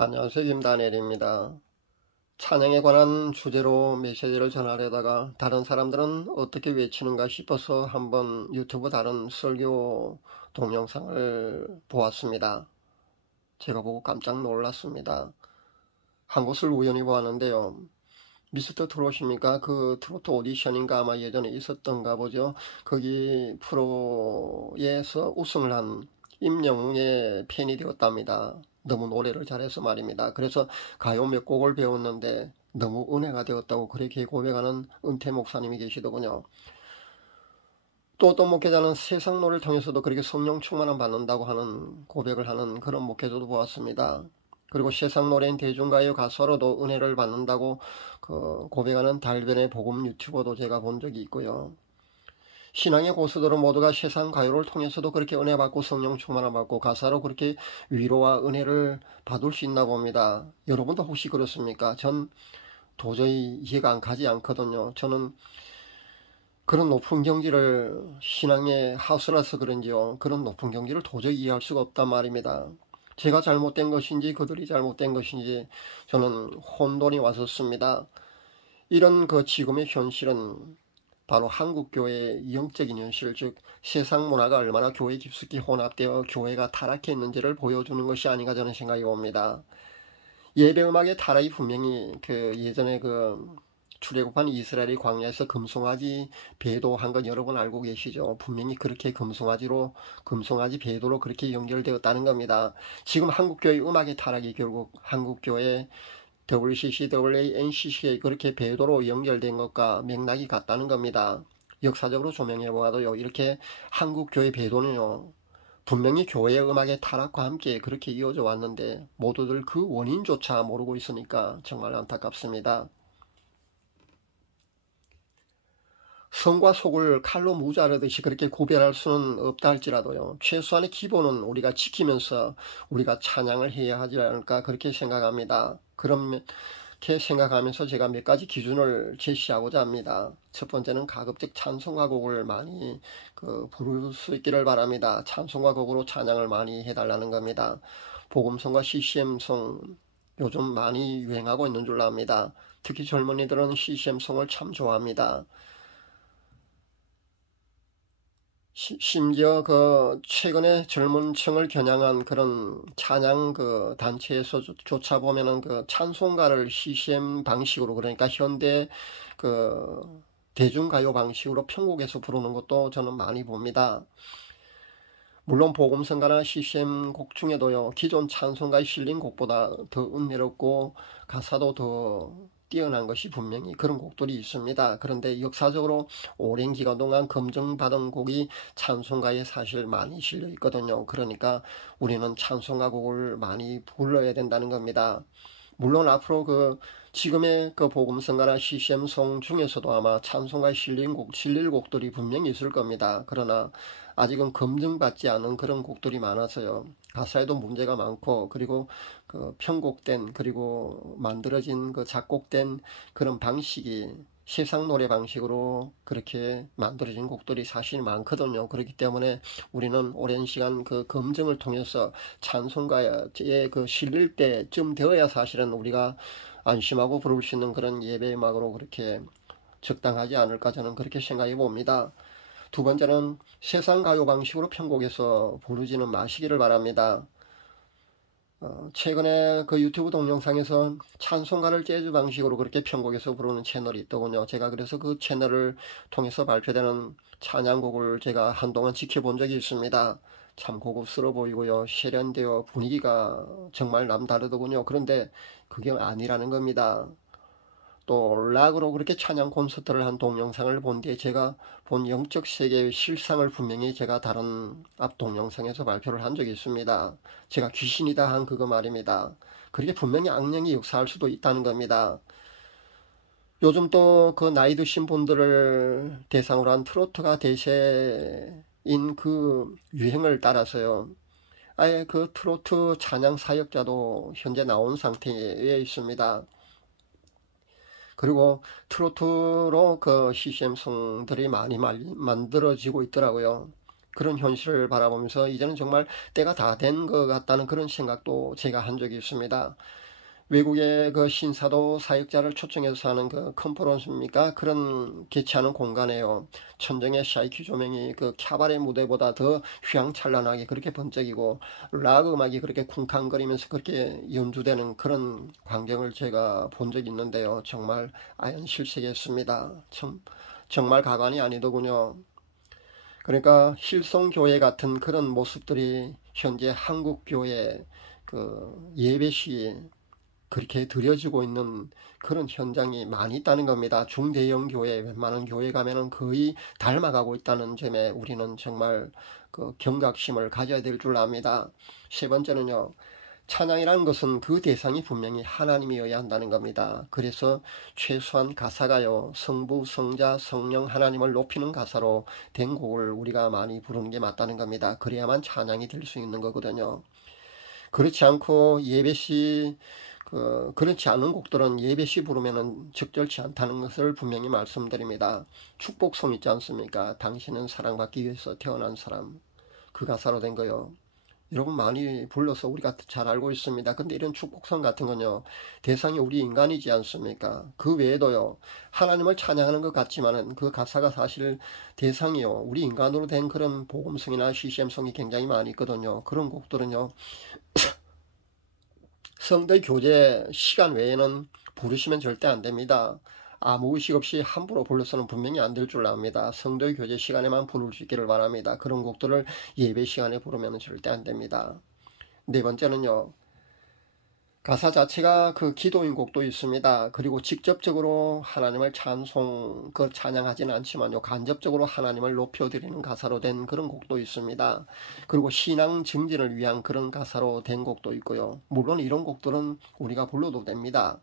안녕하세요. 김다니엘입니다. 찬양에 관한 주제로 메시지를 전하려다가 다른 사람들은 어떻게 외치는가 싶어서 한번 유튜브 다른 설교 동영상을 보았습니다. 제가 보고 깜짝 놀랐습니다. 한 곳을 우연히 보았는데요. 미스터 트롯입니까? 그 트로트 오디션인가 아마 예전에 있었던가 보죠. 거기 프로에서 우승을 한 임영웅의 팬이 되었답니다. 너무 노래를 잘해서 말입니다. 그래서 가요 몇 곡을 배웠는데 너무 은혜가 되었다고 그렇게 고백하는 은퇴 목사님이 계시더군요. 또 어떤 목회자는 세상 노래를 통해서도 그렇게 성령 충만을 받는다고 하는 고백을 하는 그런 목회자도 보았습니다. 그리고 세상 노래인 대중가요 가수로도 은혜를 받는다고 고백하는 달변의 복음 유튜버도 제가 본 적이 있고요. 신앙의 고수들은 모두가 세상 가요를 통해서도 그렇게 은혜 받고 성령 충만을 받고 가사로 그렇게 위로와 은혜를 받을 수 있나 봅니다. 여러분도 혹시 그렇습니까? 전 도저히 이해가 안 가지 않거든요. 저는 그런 높은 경지를 신앙의 하수라서 그런지요. 그런 높은 경지를 도저히 이해할 수가 없단 말입니다. 제가 잘못된 것인지 그들이 잘못된 것인지 저는 혼돈이 왔었습니다. 이런 지금의 현실은 바로 한국교회의 영적인 현실, 즉 세상 문화가 얼마나 교회에 깊숙이 혼합되어 교회가 타락했는지를 보여주는 것이 아닌가 저는 생각이 옵니다. 예배음악의 타락이 분명히 예전에 출애굽한 이스라엘이 광야에서 금송아지 배도한 건 여러분 알고 계시죠? 분명히 그렇게 금송아지 배도로 그렇게 연결되었다는 겁니다. 지금 한국교회 음악의 타락이 결국 한국교회 WCC, WA, NCC에 그렇게 배도로 연결된 것과 맥락이 같다는 겁니다. 역사적으로 조명해 보아도요, 이렇게 한국교회 배도는요, 분명히 교회의 음악의 타락과 함께 그렇게 이어져 왔는데 모두들 그 원인조차 모르고 있으니까 정말 안타깝습니다. 성과 속을 칼로 무자르듯이 그렇게 구별할 수는 없다 할지라도요. 최소한의 기본은 우리가 지키면서 우리가 찬양을 해야 하지 않을까 그렇게 생각합니다. 그렇게 생각하면서 제가 몇 가지 기준을 제시하고자 합니다. 첫 번째는 가급적 찬송가 곡을 많이 부를 수 있기를 바랍니다. 찬송가 곡으로 찬양을 많이 해달라는 겁니다. 복음성과 CCM성 요즘 많이 유행하고 있는 줄 압니다. 특히 젊은이들은 CCM성을 참 좋아합니다. 심지어 최근에 젊은 층을 겨냥한 그런 찬양 단체에서조차 보면은 찬송가를 CCM 방식으로, 그러니까 현대 대중가요 방식으로 편곡해서 부르는 것도 저는 많이 봅니다. 물론 복음성가나 CCM 곡 중에도요, 기존 찬송가에 실린 곡보다 더 은혜롭고 가사도 더 뛰어난 것이 분명히 그런 곡들이 있습니다. 그런데 역사적으로 오랜 기간 동안 검증받은 곡이 찬송가에 사실 많이 실려 있거든요. 그러니까 우리는 찬송가 곡을 많이 불러야 된다는 겁니다. 물론 앞으로 지금의 복음성가나 CCM송 중에서도 아마 찬송가에 실릴 곡들이 분명히 있을 겁니다. 그러나 아직은 검증받지 않은 그런 곡들이 많아서요. 가사에도 문제가 많고, 그리고 편곡된, 그리고 만들어진 작곡된 그런 방식이 세상 노래 방식으로 그렇게 만들어진 곡들이 사실 많거든요. 그렇기 때문에 우리는 오랜 시간 검증을 통해서 찬송가에 실릴 때쯤 되어야 사실은 우리가 안심하고 부를 수 있는 그런 예배 음악으로 그렇게 적당하지 않을까 저는 그렇게 생각해 봅니다. 두 번째는 세상 가요 방식으로 편곡해서 부르지는 마시기를 바랍니다. 최근에 유튜브 동영상에서 찬송가를 재즈 방식으로 그렇게 편곡해서 부르는 채널이 있더군요. 제가 그래서 그 채널을 통해서 발표되는 찬양곡을 제가 한동안 지켜본 적이 있습니다. 참 고급스러워 보이고요. 세련되어 분위기가 정말 남다르더군요. 그런데 그게 아니라는 겁니다. 또 락으로 그렇게 찬양 콘서트를 한 동영상을 본 뒤에 제가 본 영적 세계의 실상을 분명히 제가 다른 앞 동영상에서 발표를 한 적이 있습니다. 제가 귀신이다 한 그거 말입니다. 그렇게 분명히 악령이 역사할 수도 있다는 겁니다. 요즘 또 나이 드신 분들을 대상으로 한 트로트가 대세인 유행을 따라서요. 아예 트로트 찬양 사역자도 현재 나온 상태에 있습니다. 그리고 트로트로 CCM송들이 많이 만들어지고 있더라고요. 그런 현실을 바라보면서 이제는 정말 때가 다 된 것 같다는 그런 생각도 제가 한 적이 있습니다. 외국의 그 신사도 사역자를 초청해서 하는 그 컨퍼런스입니까? 그런 개최하는 공간에요. 천정의 샤이키 조명이 그 캬바레 무대보다 더 휘황찬란하게 그렇게 번쩍이고 락 음악이 그렇게 쿵쾅거리면서 그렇게 연주되는 그런 광경을 제가 본 적이 있는데요. 정말 아연실색했습니다. 정말 가관이 아니더군요. 그러니까 힐송교회 같은 그런 모습들이 현재 한국교회 그 예배시에 그렇게 드려지고 있는 그런 현장이 많이 있다는 겁니다. 중대형 교회, 웬만한 교회 가면은 거의 닮아가고 있다는 점에 우리는 정말 그 경각심을 가져야 될 줄 압니다. 세 번째는요, 찬양이라는 것은 그 대상이 분명히 하나님이어야 한다는 겁니다. 그래서 최소한 가사가요, 성부, 성자, 성령 하나님을 높이는 가사로 된 곡을 우리가 많이 부르는 게 맞다는 겁니다. 그래야만 찬양이 될 수 있는 거거든요. 그렇지 않고 예배시 그렇지 않은 곡들은 예배시 부르면은 적절치 않다는 것을 분명히 말씀드립니다. 축복송 있지 않습니까? 당신은 사랑받기 위해서 태어난 사람. 그 가사로 된 거요. 여러분 많이 불러서 우리가 잘 알고 있습니다. 근데 이런 축복성 같은 건요, 대상이 우리 인간이지 않습니까? 그 외에도요, 하나님을 찬양하는 것 같지만은 그 가사가 사실 대상이요, 우리 인간으로 된 그런 복음성이나 CCM성이 굉장히 많이 있거든요. 그런 곡들은요, 성대 교제 시간 외에는 부르시면 절대 안 됩니다. 아무 의식 없이 함부로 불러서는 분명히 안 될 줄 압니다. 성도 교제 시간에만 부를 수 있기를 바랍니다. 그런 곡들을 예배 시간에 부르면 절대 안 됩니다. 네 번째는요, 가사 자체가 그 기도인 곡도 있습니다. 그리고 직접적으로 하나님을 찬양하지는 않지만요, 간접적으로 하나님을 높여드리는 가사로 된 그런 곡도 있습니다. 그리고 신앙 증진을 위한 그런 가사로 된 곡도 있고요. 물론 이런 곡들은 우리가 불러도 됩니다.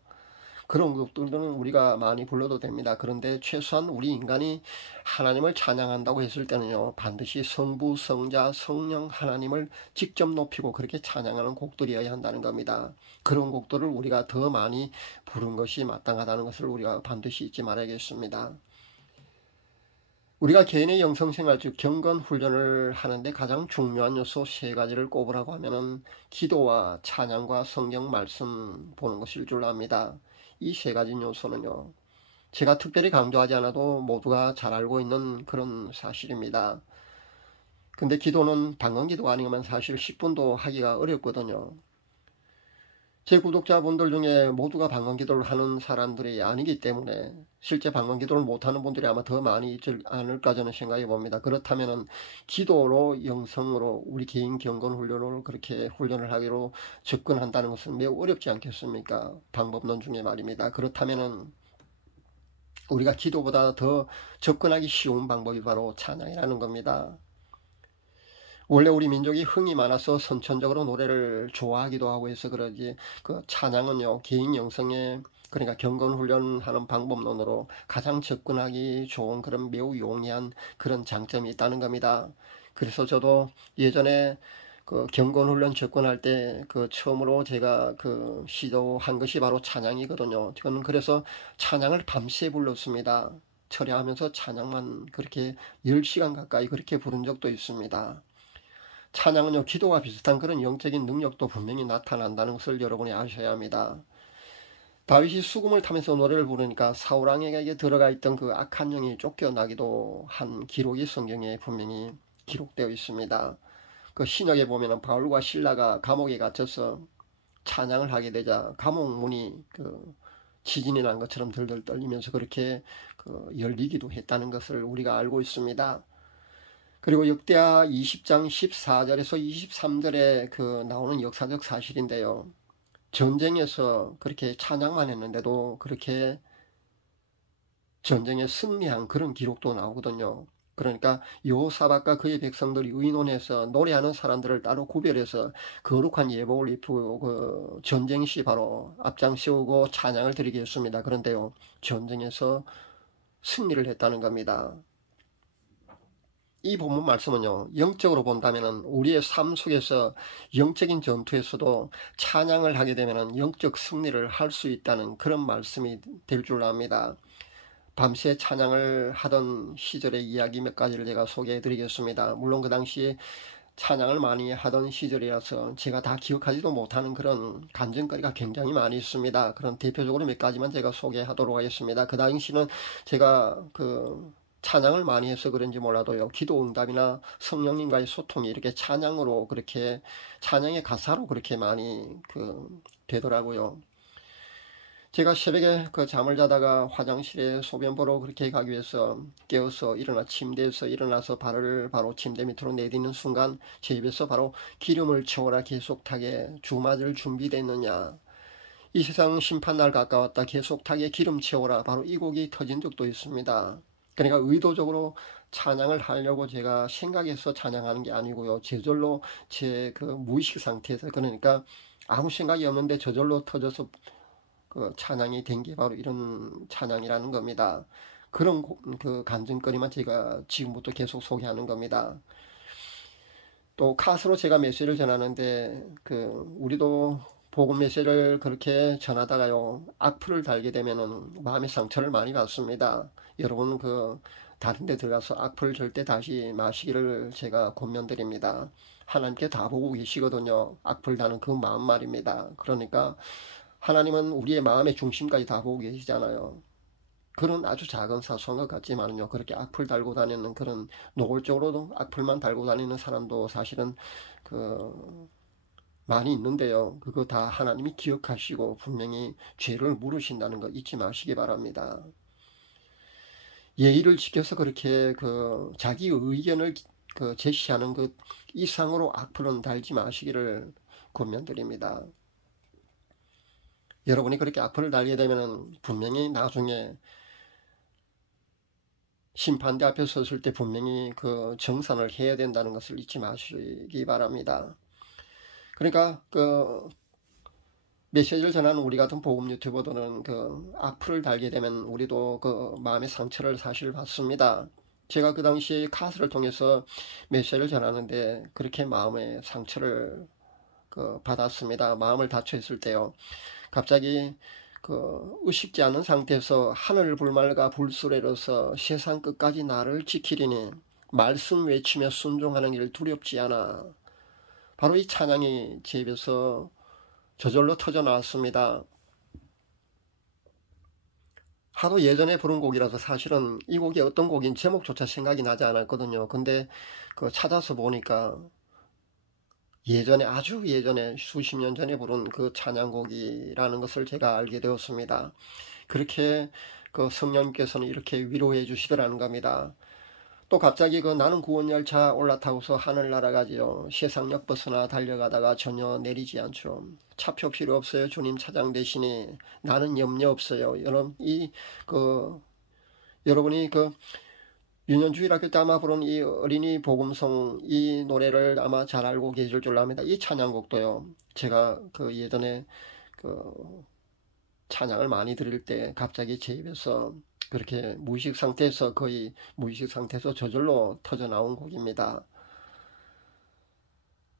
그런 곡들은 우리가 많이 불러도 됩니다. 그런데 최소한 우리 인간이 하나님을 찬양한다고 했을 때는요, 반드시 성부, 성자, 성령 하나님을 직접 높이고 그렇게 찬양하는 곡들이어야 한다는 겁니다. 그런 곡들을 우리가 더 많이 부른 것이 마땅하다는 것을 우리가 반드시 잊지 말아야겠습니다. 우리가 개인의 영성생활, 즉 경건 훈련을 하는데 가장 중요한 요소 세 가지를 꼽으라고 하면은 기도와 찬양과 성경 말씀 보는 것일 줄 압니다. 이 세 가지 요소는요, 제가 특별히 강조하지 않아도 모두가 잘 알고 있는 그런 사실입니다. 근데 기도는 방언기도가 아니면 사실 10분도 하기가 어렵거든요. 제 구독자분들 중에 모두가 방언기도를 하는 사람들이 아니기 때문에 실제 방언기도를 못하는 분들이 아마 더 많이 있지 않을까 저는 생각해 봅니다. 그렇다면 기도로 영성으로 우리 개인 경건 훈련을 그렇게 훈련을 하기로 접근한다는 것은 매우 어렵지 않겠습니까? 방법론 중에 말입니다. 그렇다면 우리가 기도보다 더 접근하기 쉬운 방법이 바로 찬양이라는 겁니다. 원래 우리 민족이 흥이 많아서 선천적으로 노래를 좋아하기도 하고 해서 그러지, 그 찬양은요, 개인 영성에, 그러니까 경건 훈련하는 방법론으로 가장 접근하기 좋은 그런 매우 용이한 그런 장점이 있다는 겁니다. 그래서 저도 예전에 그 경건 훈련 접근할 때 그 처음으로 제가 그 시도한 것이 바로 찬양이거든요. 저는 그래서 찬양을 밤새 불렀습니다. 철야하면서 찬양만 그렇게 10시간 가까이 그렇게 부른 적도 있습니다. 찬양은요, 기도와 비슷한 그런 영적인 능력도 분명히 나타난다는 것을 여러분이 아셔야 합니다. 다윗이 수금을 타면서 노래를 부르니까 사울왕에게 들어가 있던 그 악한 영이 쫓겨나기도 한 기록이 성경에 분명히 기록되어 있습니다. 그 신약에 보면은 바울과 실라가 감옥에 갇혀서 찬양을 하게 되자 감옥 문이 그 지진이 난 것처럼 덜덜 떨리면서 그렇게 그 열리기도 했다는 것을 우리가 알고 있습니다. 그리고 역대하 20장 14절에서 23절에 그 나오는 역사적 사실인데요, 전쟁에서 그렇게 찬양만 했는데도 그렇게 전쟁에 승리한 그런 기록도 나오거든요. 그러니까 여호사밧과 그의 백성들이 의논해서 노래하는 사람들을 따로 구별해서 거룩한 예복을 입히고 그 전쟁 시 바로 앞장세우고 찬양을 드리게 했습니다. 그런데요, 전쟁에서 승리를 했다는 겁니다. 이 본문 말씀은요, 영적으로 본다면 우리의 삶 속에서 영적인 전투에서도 찬양을 하게 되면 영적 승리를 할 수 있다는 그런 말씀이 될 줄 압니다. 밤새 찬양을 하던 시절의 이야기 몇 가지를 제가 소개해 드리겠습니다. 물론 그 당시에 찬양을 많이 하던 시절이라서 제가 다 기억하지도 못하는 그런 간증거리가 굉장히 많이 있습니다. 그런 대표적으로 몇 가지만 제가 소개하도록 하겠습니다. 그 당시는 제가 찬양을 많이 해서 그런지 몰라도요, 기도 응답이나 성령님과의 소통이 이렇게 찬양으로 그렇게 찬양의 가사로 그렇게 많이 되더라고요. 제가 새벽에 잠을 자다가 화장실에 소변 보러 그렇게 가기 위해서 깨어서 침대에서 일어나서 발을 바로 침대 밑으로 내딛는 순간 제 입에서 바로 기름을 채워라 계속 타게 주 맞을 준비됐느냐, 이 세상 심판날 가까웠다 계속 타게 기름 채워라, 바로 이 곡이 터진 적도 있습니다. 그러니까 의도적으로 찬양을 하려고 제가 생각해서 찬양하는 게 아니고요, 저절로 제 무의식 상태에서, 그러니까 아무 생각이 없는데 저절로 터져서 찬양이 된 게 바로 이런 찬양이라는 겁니다. 그런 간증거리만 제가 지금부터 계속 소개하는 겁니다. 또 카스로 제가 메시지를 전하는데 우리도 복음 메시지를 그렇게 전하다가요, 악플을 달게 되면은 마음의 상처를 많이 받습니다. 여러분 다른 데 들어가서 악플 절대 다시 마시기를 제가 권면드립니다. 하나님께 다 보고 계시거든요. 악플 다는 그 마음 말입니다. 그러니까 하나님은 우리의 마음의 중심까지 다 보고 계시잖아요. 그런 아주 작은 사소한 것 같지만요, 그렇게 악플 달고 다니는, 그런 노골적으로도 악플만 달고 다니는 사람도 사실은 많이 있는데요, 그거 다 하나님이 기억하시고 분명히 죄를 물으신다는 거 잊지 마시기 바랍니다. 예의를 지켜서 그렇게 자기 의견을 제시하는 것 이상으로 악플은 달지 마시기를 권면드립니다. 여러분이 그렇게 악플을 달게 되면 분명히 나중에 심판대 앞에 섰을 때 분명히 정산을 해야 된다는 것을 잊지 마시기 바랍니다. 그러니까 메시지를 전하는 우리 같은 복음 유튜버들은 악플을 달게 되면 우리도 마음의 상처를 사실 받습니다. 제가 그 당시 카스를 통해서 메시지를 전하는데 그렇게 마음의 상처를 받았습니다. 마음을 닫혀 있을 때요, 갑자기 의식지 않은 상태에서 하늘 불말과 불수레로서 세상 끝까지 나를 지키리니 말씀 외치며 순종하는 일 두렵지 않아, 바로 이 찬양이 제 입에서 저절로 터져 나왔습니다. 하도 예전에 부른 곡이라서 사실은 이 곡이 어떤 곡인 제목조차 생각이 나지 않았거든요. 근데 찾아서 보니까 예전에, 아주 예전에 수십 년 전에 부른 찬양곡이라는 것을 제가 알게 되었습니다. 그렇게 성령님께서는 이렇게 위로해 주시더라는 겁니다. 또 갑자기 나는 구원열차 올라타고서 하늘 날아가지요, 세상역 벗어나 달려가다가 전혀 내리지 않죠. 차표 필요 없어요, 주님 차장 되시니 나는 염려 없어요. 여러분이 유년주일학교 때 아마 부른 이 어린이 복음송, 이 노래를 아마 잘 알고 계실 줄 압니다. 이 찬양곡도요, 제가 예전에 찬양을 많이 드릴 때 갑자기 제 입에서 그렇게 무의식 상태에서, 거의 무의식 상태에서 저절로 터져 나온 곡입니다.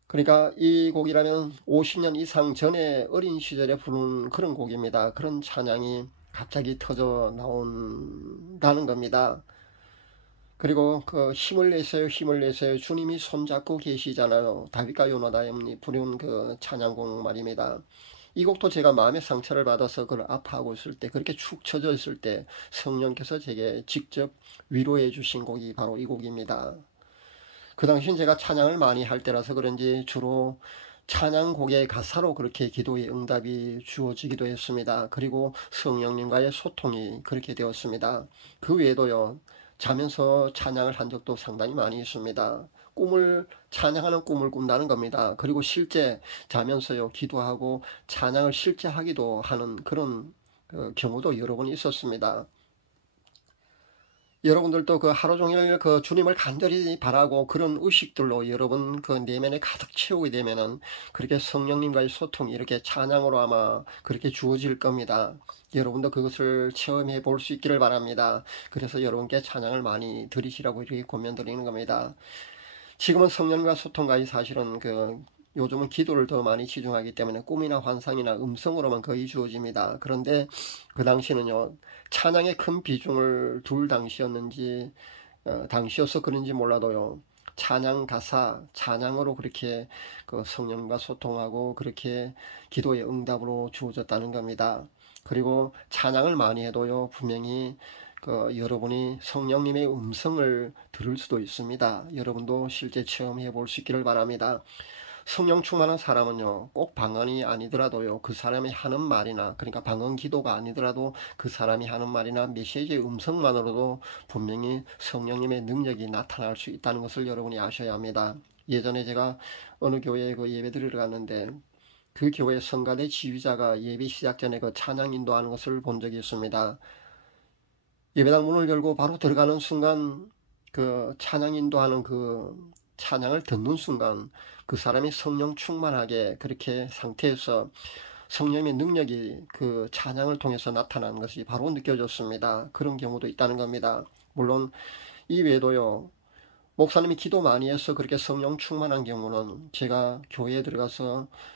그러니까 이 곡이라면 50년 이상 전에 어린 시절에 부른 그런 곡입니다. 그런 찬양이 갑자기 터져 나온다는 겁니다. 그리고 힘을 내세요, 힘을 내세요, 주님이 손잡고 계시잖아요. 다윗과 요나단이 부른 찬양곡 말입니다. 이 곡도 제가 마음의 상처를 받아서 아파하고 있을 때, 그렇게 축 처져 있을 때 성령께서 제게 직접 위로해 주신 곡이 바로 이 곡입니다. 그 당시엔 제가 찬양을 많이 할 때라서 그런지 주로 찬양곡의 가사로 그렇게 기도의 응답이 주어지기도 했습니다. 그리고 성령님과의 소통이 그렇게 되었습니다. 그 외에도요, 자면서 찬양을 한 적도 상당히 많이 있습니다. 찬양하는 꿈을 꾼다는 겁니다. 그리고 실제 자면서요, 기도하고 찬양을 실제 하기도 하는 그런 경우도 여러 번 있었습니다. 여러분들도 하루 종일 주님을 간절히 바라고 그런 의식들로 여러분 내면에 가득 채우게 되면은 그렇게 성령님과의 소통이 이렇게 찬양으로 아마 그렇게 주어질 겁니다. 여러분도 그것을 체험해 볼 수 있기를 바랍니다. 그래서 여러분께 찬양을 많이 드리시라고 이렇게 권면드리는 겁니다. 지금은 성령과 소통과의 사실은 요즘은 기도를 더 많이 치중하기 때문에 꿈이나 환상이나 음성으로만 거의 주어집니다. 그런데 그 당시는요, 찬양에 큰 비중을 둘 당시였는지, 당시여서 그런지 몰라도요, 찬양 가사, 찬양으로 그렇게 그 성령과 소통하고 그렇게 기도의 응답으로 주어졌다는 겁니다. 그리고 찬양을 많이 해도요, 분명히 여러분이 성령님의 음성을 들을 수도 있습니다. 여러분도 실제 체험해 볼 수 있기를 바랍니다. 성령 충만한 사람은요, 꼭 방언이 아니더라도요, 그 사람이 하는 말이나, 그러니까 방언 기도가 아니더라도 그 사람이 하는 말이나 메시지의 음성만으로도 분명히 성령님의 능력이 나타날 수 있다는 것을 여러분이 아셔야 합니다. 예전에 제가 어느 교회에 그 예배 드리러 갔는데, 그 교회 성가대 지휘자가 예배 시작 전에 그 찬양 인도하는 것을 본 적이 있습니다. 예배당 문을 열고 바로 들어가는 순간 그 찬양 인도하는 그 찬양을 듣는 순간 그 사람이 성령 충만하게 그렇게 상태에서 성령의 능력이 그 찬양을 통해서 나타나는 것이 바로 느껴졌습니다. 그런 경우도 있다는 겁니다. 물론 이 외에도요, 목사님이 기도 많이 해서 그렇게 성령 충만한 경우는 제가 교회에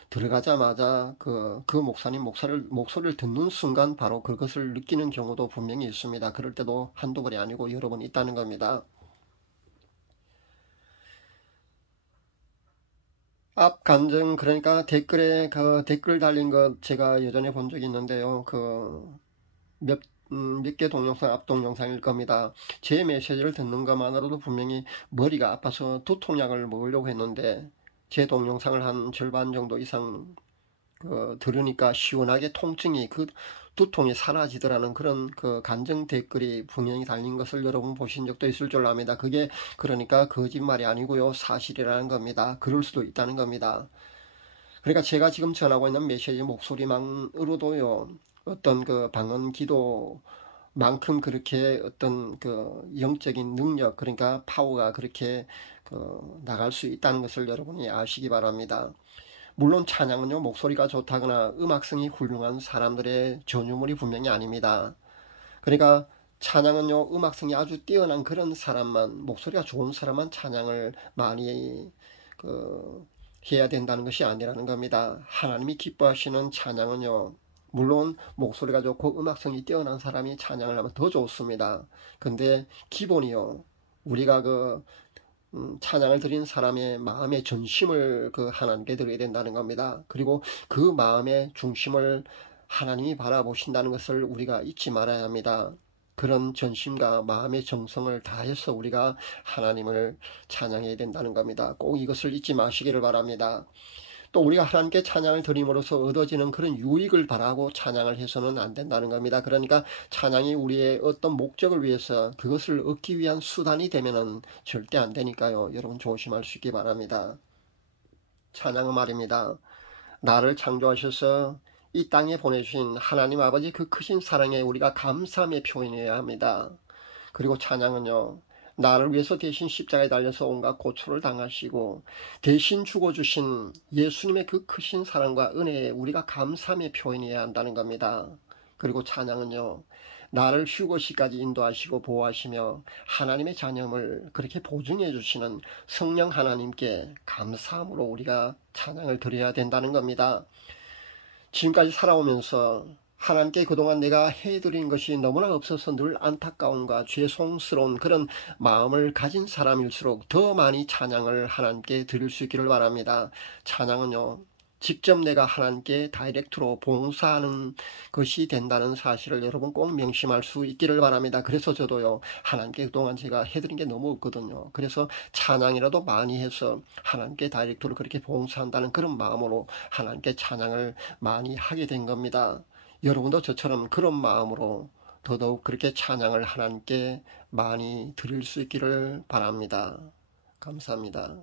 들어가자마자 그 목사님 목소리를 듣는 순간 바로 그것을 느끼는 경우도 분명히 있습니다. 그럴 때도 한두 번이 아니고 여러 번 있다는 겁니다. 앞 간증, 그러니까 댓글에 그 댓글 달린 것 제가 예전에 본 적이 있는데요. 몇 개 동영상, 앞 동영상일 겁니다. 제 메시지를 듣는 것만으로도 분명히 머리가 아파서 두통약을 먹으려고 했는데 제 동영상을 한 절반 정도 이상 들으니까 시원하게 통증이 두통이 사라지더라는 그런 간증 댓글이 분명히 달린 것을 여러분 보신 적도 있을 줄 압니다. 그게 그러니까 거짓말이 아니고요, 사실이라는 겁니다. 그럴 수도 있다는 겁니다. 그러니까 제가 지금 전하고 있는 메시지 목소리만으로도요, 어떤 방언 기도만큼 그렇게 어떤 영적인 능력, 그러니까 파워가 그렇게 나갈 수 있다는 것을 여러분이 아시기 바랍니다. 물론 찬양은요, 목소리가 좋다거나 음악성이 훌륭한 사람들의 전유물이 분명히 아닙니다. 그러니까 찬양은요, 음악성이 아주 뛰어난 그런 사람만, 목소리가 좋은 사람만 찬양을 많이 해야 된다는 것이 아니라는 겁니다. 하나님이 기뻐하시는 찬양은요, 물론 목소리가 좋고 음악성이 뛰어난 사람이 찬양을 하면 더 좋습니다. 근데 기본이요, 우리가 찬양을 드린 사람의 마음의 전심을 하나님께 드려야 된다는 겁니다. 그리고 그 마음의 중심을 하나님이 바라보신다는 것을 우리가 잊지 말아야 합니다. 그런 전심과 마음의 정성을 다해서 우리가 하나님을 찬양해야 된다는 겁니다. 꼭 이것을 잊지 마시기를 바랍니다. 또 우리가 하나님께 찬양을 드림으로써 얻어지는 그런 유익을 바라고 찬양을 해서는 안 된다는 겁니다. 그러니까 찬양이 우리의 어떤 목적을 위해서 그것을 얻기 위한 수단이 되면은 절대 안 되니까요. 여러분 조심할 수 있기 바랍니다. 찬양은 말입니다, 나를 창조하셔서 이 땅에 보내주신 하나님 아버지 그 크신 사랑에 우리가 감사함의 표현해야 합니다. 그리고 찬양은요, 나를 위해서 대신 십자가에 달려서 온갖 고초를 당하시고 대신 죽어주신 예수님의 그 크신 사랑과 은혜에 우리가 감사함의 표현해야 한다는 겁니다. 그리고 찬양은요, 나를 휴거시까지 인도하시고 보호하시며 하나님의 자녀를 그렇게 보증해 주시는 성령 하나님께 감사함으로 우리가 찬양을 드려야 된다는 겁니다. 지금까지 살아오면서 하나님께 그동안 내가 해드린 것이 너무나 없어서 늘 안타까움과 죄송스러운 그런 마음을 가진 사람일수록 더 많이 찬양을 하나님께 드릴 수 있기를 바랍니다. 찬양은요, 직접 내가 하나님께 다이렉트로 봉사하는 것이 된다는 사실을 여러분 꼭 명심할 수 있기를 바랍니다. 그래서 저도요, 하나님께 그동안 제가 해드린 게 너무 없거든요. 그래서 찬양이라도 많이 해서 하나님께 다이렉트로 그렇게 봉사한다는 그런 마음으로 하나님께 찬양을 많이 하게 된 겁니다. 여러분도 저처럼 그런 마음으로 더더욱 그렇게 찬양을 하나님께 많이 드릴 수 있기를 바랍니다. 감사합니다.